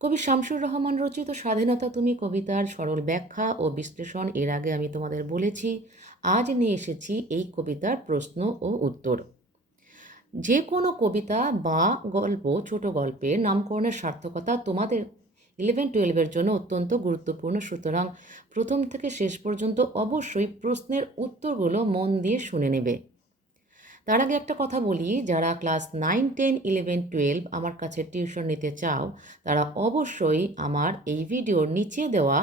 কবি শামসুর রহমান রচিত স্বাধীনতা তুমি কবিতার সরল ব্যাখ্যা ও বিশ্লেষণ এর আগে আমি তোমাদের বলেছি, আজ নিয়ে এসেছি এই কবিতার প্রশ্ন ও উত্তর। যে কোনো কবিতা বা গল্প, ছোট গল্পের নামকরণের সার্থকতা তোমাদের ইলেভেন টুয়েলভের জন্য অত্যন্ত গুরুত্বপূর্ণ। সুতরাং প্রথম থেকে শেষ পর্যন্ত অবশ্যই প্রশ্নের উত্তরগুলো মন দিয়ে শুনে নেবে। তার আগে একটা কথা বলি, যারা class nine ten eleven twelve আমার কাছে টিউশন নিতে চাও, তারা অবশ্যই আমার এই ভিডিওর নিচে দেওয়া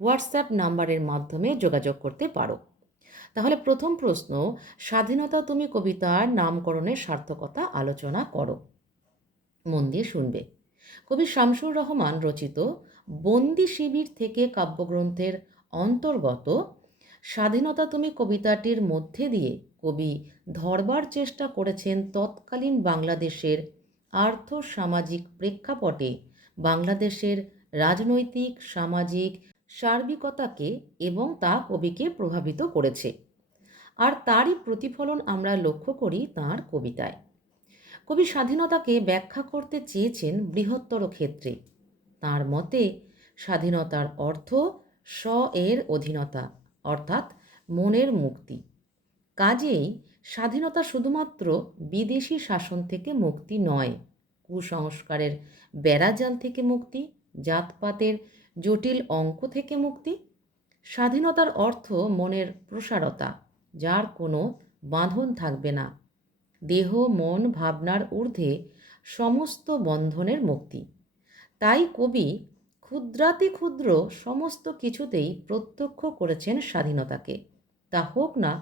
হোয়াটসঅ্যাপ নাম্বারের মাধ্যমে যোগাযোগ করতে পারো। তাহলে প্রথম প্রশ্ন, স্বাধীনতা তুমি কবিতার নামকরণের সার্থকতা আলোচনা করো। মন দিয়ে শুনবে। কবি শামসুর রহমান রচিত, বন্দি শিবির থেকে কাব্যগ্রন্থের অন্তর্গত স্বাধীনতা তুমি কবিতাটির মধ্যে দিয়ে কবি ধরবার চেষ্টা করেছেন তৎকালীন বাংলাদেশের আর্থ সামাজিক প্রেক্ষাপটে। বাংলাদেশের রাজনৈতিক, সামাজিক, সার্বিকতাকে এবং তা কবিকে প্রভাবিত করেছে। আর তারই প্রতিফলন আমরা লক্ষ্য করি তাঁর কবিতায়। কবি স্বাধীনতাকে ব্যাখ্যা করতে চেয়েছেন বৃহত্তর ক্ষেত্রে। তার মতে, স্বাধীনতার অর্থ স্ব এর অধীনতা। অর্থাৎ মনের মুক্তি। কাজেই স্বাধীনতা শুধুমাত্র বিদেশি শাসন থেকে মুক্তি নয়, কুসংস্কারের বেড়াজাল থেকে মুক্তি, জাতপাতের জটিল অঙ্ক থেকে মুক্তি। স্বাধীনতার অর্থ মনের প্রসারতা, যার কোনো বাঁধন থাকবে না। দেহ, মন, ভাবনার ঊর্ধ্বে সমস্ত বন্ধনের মুক্তি। তাই কবি ক্ষুদ্রাতি ক্ষুদ্র সমস্ত কিছুতেই প্রত্যক্ষ করেছেন স্বাধীনতাকে। তা হোক না,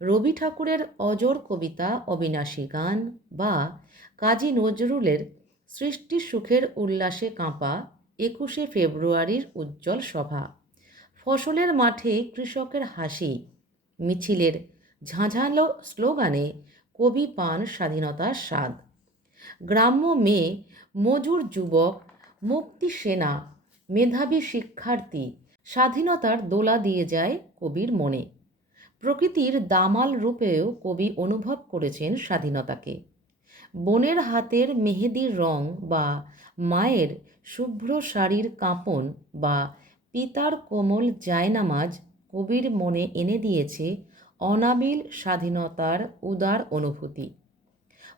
রবি ঠাকুরের অজর কবিতা, অবিনাশী গান বা কাজী নজরুলের সৃষ্টি সুখের উল্লাসে কাঁপা একুশে ফেব্রুয়ারির উজ্জ্বল সভা। ফসলের মাঠে কৃষকের হাসি, মিছিলের ঝাঁঝালো স্লোগানে কবি পান স্বাধীনতার স্বাদ। গ্রাম্য মেয়ে মজুর যুবক, মুক্তি সেনা মেধাবী শিক্ষার্থী স্বাধীনতার দোলা দিয়ে যায় কবির মনে। প্রকৃতির দামাল রূপেও কবি অনুভব করেছেন স্বাধীনতাকে। বোনের হাতের মেহেদির রং বা মায়ের শুভ্র শাড়ির কাঁপন বা পিতার কোমল জায়নামাজ কবির মনে এনে দিয়েছে অনাবিল স্বাধীনতার উদার অনুভূতি।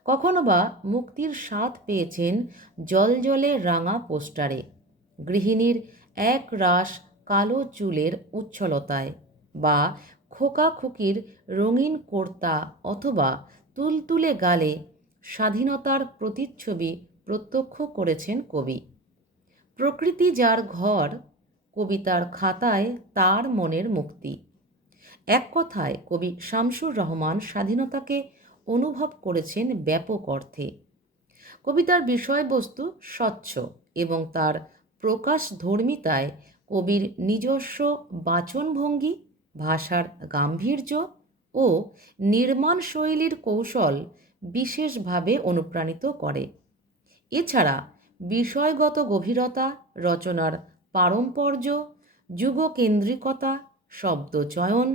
কখনো বা মুক্তির স্বাদ পেয়েছেন জলজলে রাঙা পোস্টারে। গৃহিণীর এক রাস কালো চুলের উচ্ছলতায় বা খোকা খুকির রঙিন কর্তা অথবা তুলতুলে গালে স্বাধীনতার প্রতিচ্ছবি প্রত্যক্ষ করেছেন কবি। প্রকৃতি যার ঘর, কবিতার খাতায় তার মনের মুক্তি। এক কথায় কবি শামসুর রহমান স্বাধীনতাকে অনুভব করেছেন ব্যাপক অর্থে। কবিতার বিষয়বস্তু স্বচ্ছ এবং তার প্রকাশ ধর্মিতায় কবির নিজস্ব বাচনভঙ্গি, ভাষার গাম্ভীর্য ও নির্মাণ শৈলীর কৌশল বিশেষভাবে অনুপ্রাণিত করে। এছাড়া বিষয়গত গভীরতা, রচনার পারম্পর্য, যুগকেন্দ্রিকতা, শব্দচয়ন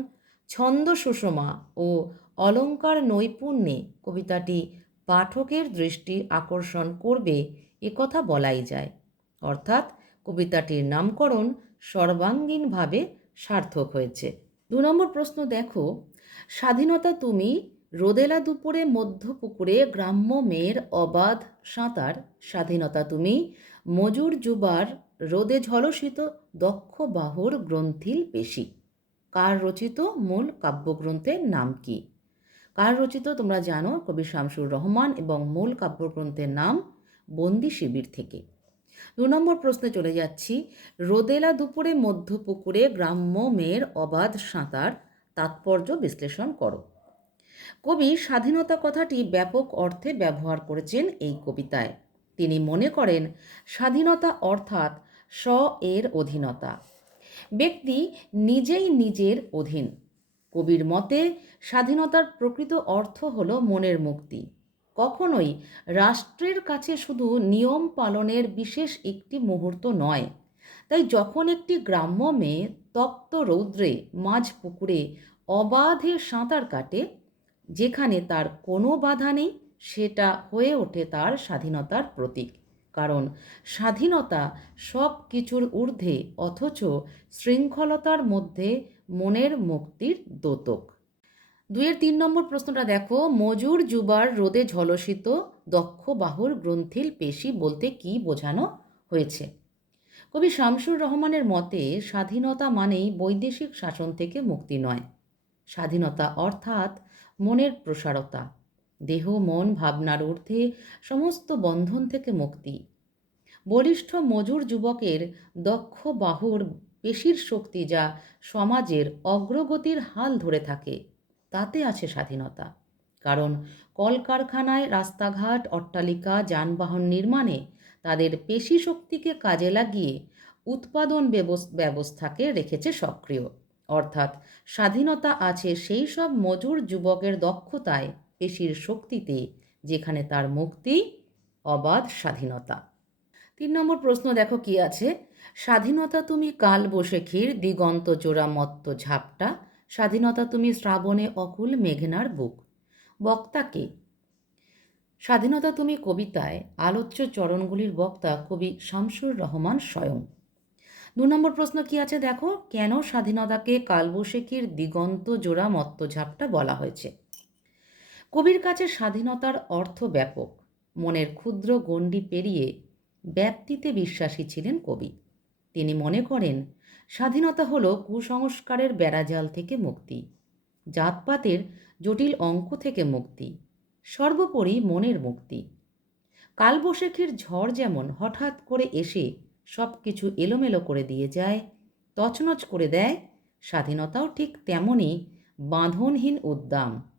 ছন্দ সুষমা ও অলঙ্কার নৈপুণ্যে কবিতাটি পাঠকের দৃষ্টি আকর্ষণ করবে, একথা বলাই যায়। অর্থাৎ কবিতাটির নামকরণ সর্বাঙ্গীনভাবে সার্থক হয়েছে। দু নম্বর প্রশ্ন দেখো, স্বাধীনতা তুমি রোদেলা দুপুরে মধ্য পুকুরে গ্রাম্য মেয়ের অবাধ সাঁতার, স্বাধীনতা তুমি মজুর যুবার রোদে ঝলসিত দক্ষ বাহুর গ্রন্থিল পেশি। কার রচিত মূল কাব্যগ্রন্থের নাম কি? কার রচিত তোমরা জানো, কবি শামসুর রহমান এবং মূল কাব্যগ্রন্থের নাম বন্দি শিবির থেকে। দু নম্বর প্রশ্নে চলে যাচ্ছি। রোদেলা দুপুরে মধ্য পুকুরে গ্রাম্য মেয়ের অবাধ সাঁতার, তাৎপর্য বিশ্লেষণ করো। কবি স্বাধীনতা কথাটি ব্যাপক অর্থে ব্যবহার করেছেন এই কবিতায়। তিনি মনে করেন, স্বাধীনতা অর্থাৎ স্ব এর অধীনতা। ব্যক্তি নিজেই নিজের অধীন। কবির মতে, স্বাধীনতার প্রকৃত অর্থ হল মনের মুক্তি। কখনোই রাষ্ট্রের কাছে শুধু নিয়ম পালনের বিশেষ একটি মুহূর্ত নয়। তাই যখন একটি গ্রাম্য মেয়ে তপ্ত রৌদ্রে মাঝ পুকুরে অবাধে সাঁতার কাটে, যেখানে তার কোনো বাধা নেই, সেটা হয়ে ওঠে তার স্বাধীনতার প্রতীক। কারণ স্বাধীনতা সব কিছুর ঊর্ধ্বে, অথচ শৃঙ্খলতার মধ্যে মনের মুক্তির দোতক। দুইয়ের তিন নম্বর প্রশ্নটা দেখো, মজুর যুবার রোদে ঝলসিত দক্ষ বাহুর গ্রন্থিল পেশি বলতে কি বোঝানো হয়েছে? কবি শামসুর রহমানের মতে, স্বাধীনতা মানেই বৈদেশিক শাসন থেকে মুক্তি নয়। স্বাধীনতা অর্থাৎ মনের প্রসারতা। দেহ, মন, ভাবনার ঊর্ধ্বে সমস্ত বন্ধন থেকে মুক্তি। বলিষ্ঠ মজুর যুবকের দক্ষ বাহুর পেশির শক্তি যা সমাজের অগ্রগতির হাল ধরে থাকে। তাতে আছে স্বাধীনতা। কারণ কলকারখানায়, রাস্তাঘাট, অট্টালিকা, যানবাহন নির্মাণে তাদের পেশি শক্তিকে কাজে লাগিয়ে উৎপাদন ব্যবস্থাকে রেখেছে সক্রিয়। অর্থাৎ স্বাধীনতা আছে সেই সব মজুর যুবকের দক্ষতায় পেশির শক্তিতে, যেখানে তার মুক্তি অবাধ স্বাধীনতা। তিন নম্বর প্রশ্ন দেখো কি আছে? স্বাধীনতা তুমি কাল বসেখির দিগন্ত জোড়া মত্ত ঝাপটা স্বাধীনতা তুমি শ্রাবণে অকুল মেঘনার বুক। বক্তাকে, স্বাধীনতা তুমি কবিতায় আলোচ্য চরণগুলির বক্তা কবি শামসুর রহমান স্বয়ং। দু নম্বর প্রশ্ন কি আছে দেখো? কেন স্বাধীনতাকে কালবৈশাখীর দিগন্ত জোড়া মত্তঝাপটা বলা হয়েছে? কবির কাছে স্বাধীনতার অর্থ ব্যাপক। মনের ক্ষুদ্র গণ্ডি পেরিয়ে ব্যাপ্তিতে বিশ্বাসী ছিলেন কবি। তিনি মনে করেন স্বাধীনতা হল কুসংস্কারের বেড়াজাল থেকে মুক্তি, জাতপাতের জটিল অঙ্ক থেকে মুক্তি, সর্বোপরি মনের মুক্তি। কালবৈশাখীর ঝড় যেমন হঠাৎ করে এসে সব কিছু এলোমেলো করে দিয়ে যায়, তছনছ করে দেয়, স্বাধীনতাও ঠিক তেমনই বাঁধনহীন উদ্দাম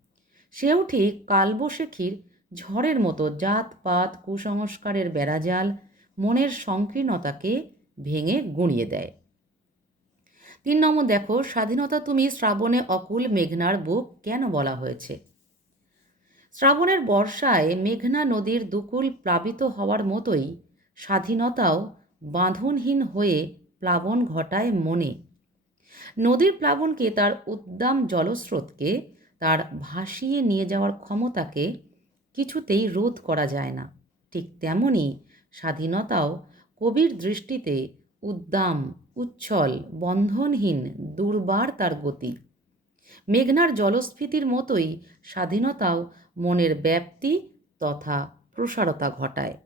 সেও ঠিক কালবৈশাখীর ঝড়ের মতো জাতপাত, কুসংস্কারের বেড়াজাল মনের সংকীর্ণতাকে ভেঙে গুঁড়িয়ে দেয়। তিন নম্বর দেখো, স্বাধীনতা তুমি শ্রাবণে অকুল মেঘনার বুক কেন বলা হয়েছে? শ্রাবণের বর্ষায় মেঘনা নদীর দুকুল প্লাবিত হওয়ার মতোই স্বাধীনতাও বাঁধনহীন হয়ে প্লাবন ঘটায় মনে। নদীর প্লাবনকে তার উদ্দাম জলস্রোতকে, তার ভাসিয়ে নিয়ে যাওয়ার ক্ষমতাকে কিছুতেই রোধ করা যায় না। ঠিক তেমনই স্বাধীনতাও কবির দৃষ্টিতে উদ্দাম উচ্ছল, বন্ধনহীন, দুর্বার তার গতি। মেঘনার জলস্ফীতির মতোই স্বাধীনতাও মনের ব্যাপ্তি তথা প্রসারতা ঘটায়।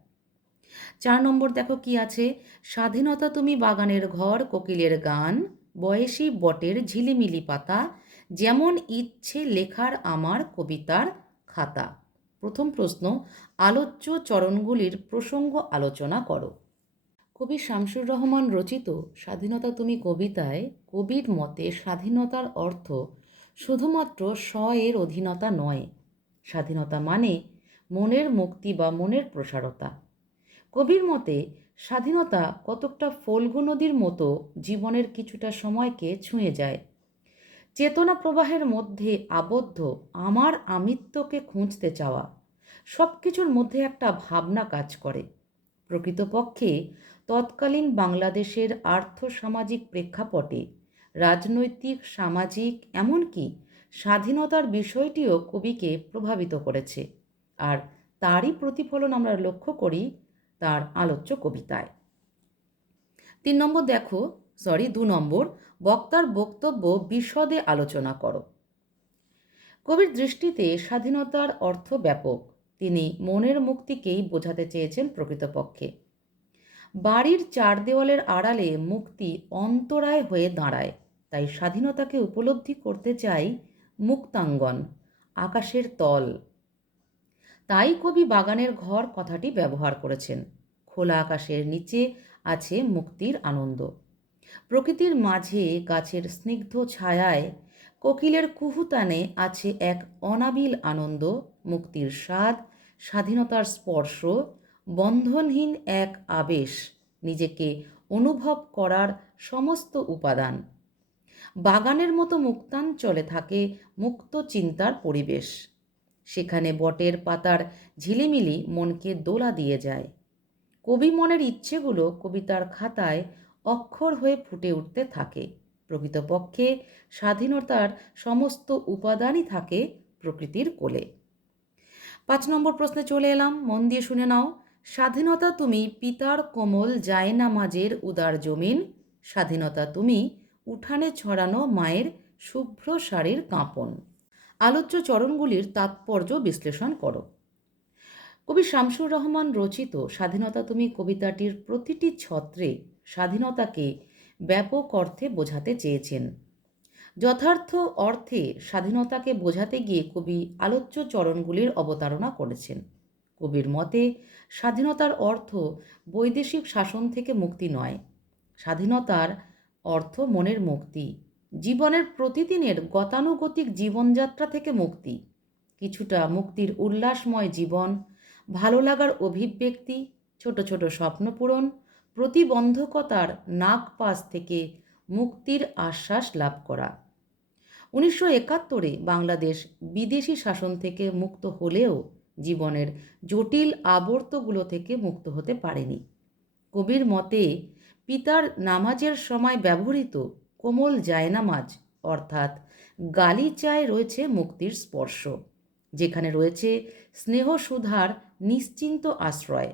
চার নম্বর দেখো কি আছে? স্বাধীনতা তুমি বাগানের ঘর, কোকিলের গান, বয়সী বটের ঝিলিমিলি পাতা, যেমন ইচ্ছে লেখার আমার কবিতার খাতা। প্রথম প্রশ্ন, আলোচ্য চরণগুলির প্রসঙ্গ আলোচনা করো। কবি শামসুর রহমান রচিত স্বাধীনতা তুমি কবিতায়, কবির মতে স্বাধীনতার অর্থ শুধুমাত্র স্ব এর অধীনতা নয়। স্বাধীনতা মানে মনের মুক্তি বা মনের প্রসারতা। কবির মতে স্বাধীনতা কতকটা ফল্গু নদীর মতো জীবনের কিছুটা সময়কে ছুঁয়ে যায়। চেতনা প্রবাহের মধ্যে আবদ্ধ আমার আমিত্বকে খুঁজতে চাওয়া সব কিছুর মধ্যে একটা ভাবনা কাজ করে। প্রকৃতপক্ষে তৎকালীন বাংলাদেশের আর্থসামাজিক প্রেক্ষাপটে রাজনৈতিক, সামাজিক, এমনকি স্বাধীনতার বিষয়টিও কবিকে প্রভাবিত করেছে। আর তারই প্রতিফলন আমরা লক্ষ্য করি তার আলোচ্য কবিতায়। তিন নম্বর দেখো সরি দু নম্বর, বক্তার বক্তব্য বিশদে আলোচনা করো। কবির দৃষ্টিতে স্বাধীনতার অর্থ ব্যাপক। তিনি মনের মুক্তিকেই বোঝাতে চেয়েছেন প্রকৃতপক্ষে। বাড়ির চার দেওয়ালের আড়ালে মুক্তি অন্তরায় হয়ে দাঁড়ায়। তাই স্বাধীনতাকে উপলব্ধি করতে চাই মুক্তাঙ্গন, আকাশের তল। তাই কবি বাগানের ঘর কথাটি ব্যবহার করেছেন। খোলা আকাশের নিচে আছে মুক্তির আনন্দ। প্রকৃতির মাঝে গাছের স্নিগ্ধ ছায়ায় কোকিলের কুহুতানে আছে এক অনাবিল আনন্দ, মুক্তির স্বাদ, স্বাধীনতার স্পর্শ বন্ধনহীন এক আবেশ নিজেকে অনুভব করার সমস্ত উপাদান। বাগানের মতো মুক্তাঞ্চলে থাকে মুক্ত চিন্তার পরিবেশ। সেখানে বটের পাতার ঝিলিমিলি মনকে দোলা দিয়ে যায়। কবি মনের ইচ্ছেগুলো কবিতার খাতায় অক্ষর হয়ে ফুটে উঠতে থাকে। প্রকৃতপক্ষে স্বাধীনতার সমস্ত উপাদানই থাকে প্রকৃতির কোলে। পাঁচ নম্বর প্রশ্নে চলে এলাম, মন দিয়ে শুনে নাও। স্বাধীনতা তুমি পিতার কোমল জায়নামাজের উদার জমিন। স্বাধীনতা তুমি উঠানে ছড়ানো মায়ের শুভ্র শাড়ির কাঁপন। আলোচ্য চরণগুলির তাৎপর্য বিশ্লেষণ করো। কবি শামসুর রহমান রচিত স্বাধীনতা তুমি কবিতাটির প্রতিটি ছত্রে স্বাধীনতাকে ব্যাপক অর্থে বোঝাতে চেয়েছেন। যথার্থ অর্থে স্বাধীনতাকে বোঝাতে গিয়ে কবি আলোচ্য চরণগুলির অবতারণা করেছেন। কবির মতে, স্বাধীনতার অর্থ বৈদেশিক শাসন থেকে মুক্তি নয়। স্বাধীনতার অর্থ মনের মুক্তি। জীবনের প্রতিদিনের গতানুগতিক জীবনযাত্রা থেকে মুক্তি। কিছুটা মুক্তির উল্লাসময় জীবন, ভালো লাগার অভিব্যক্তি, ছোট ছোট স্বপ্ন পূরণ, প্রতিবন্ধকতার নাক পাশ থেকে মুক্তির আশ্বাস লাভ করা। উনিশশো একাত্তরে বাংলাদেশ বিদেশি শাসন থেকে মুক্ত হলেও জীবনের জটিল আবর্তগুলো থেকে মুক্ত হতে পারেনি। কবির মতে, পিতার নামাজের সময় ব্যবহৃত কোমল জায়নামাজ, অর্থাৎ গালিচায় রয়েছে মুক্তির স্পর্শ, যেখানে রয়েছে স্নেহ সুধার নিশ্চিন্ত আশ্রয়।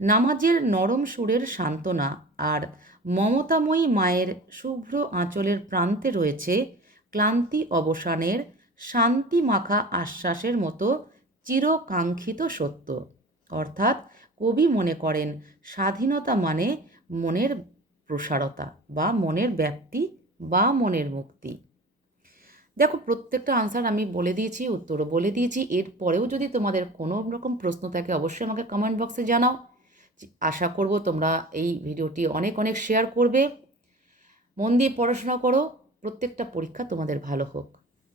নামাজের নরম সুরের সান্ত্বনা আর মমতাময়ী মায়ের শুভ্র আঁচলের প্রান্তে রয়েছে ক্লান্তি অবসানের শান্তি মাখা আশ্বাসের মতো চিরকাঙ্ক্ষিত সত্য। অর্থাৎ কবি মনে করেন, স্বাধীনতা মানে মনের প্রসারতা বা মনের ব্যাপ্তি বা মনের মুক্তি। দেখো, প্রত্যেকটা আনসার আমি বলে দিয়েছি, উত্তরও বলে দিয়েছি। এরপরেও যদি তোমাদের কোনো রকম প্রশ্ন থাকে, অবশ্যই আমাকে কমেন্ট বক্সে জানাও। আশা করব তোমরা এই ভিডিওটি অনেক অনেক শেয়ার করবে। মন দিয়ে পড়াশোনা করো। প্রত্যেকটা পরীক্ষা তোমাদের ভালো হোক।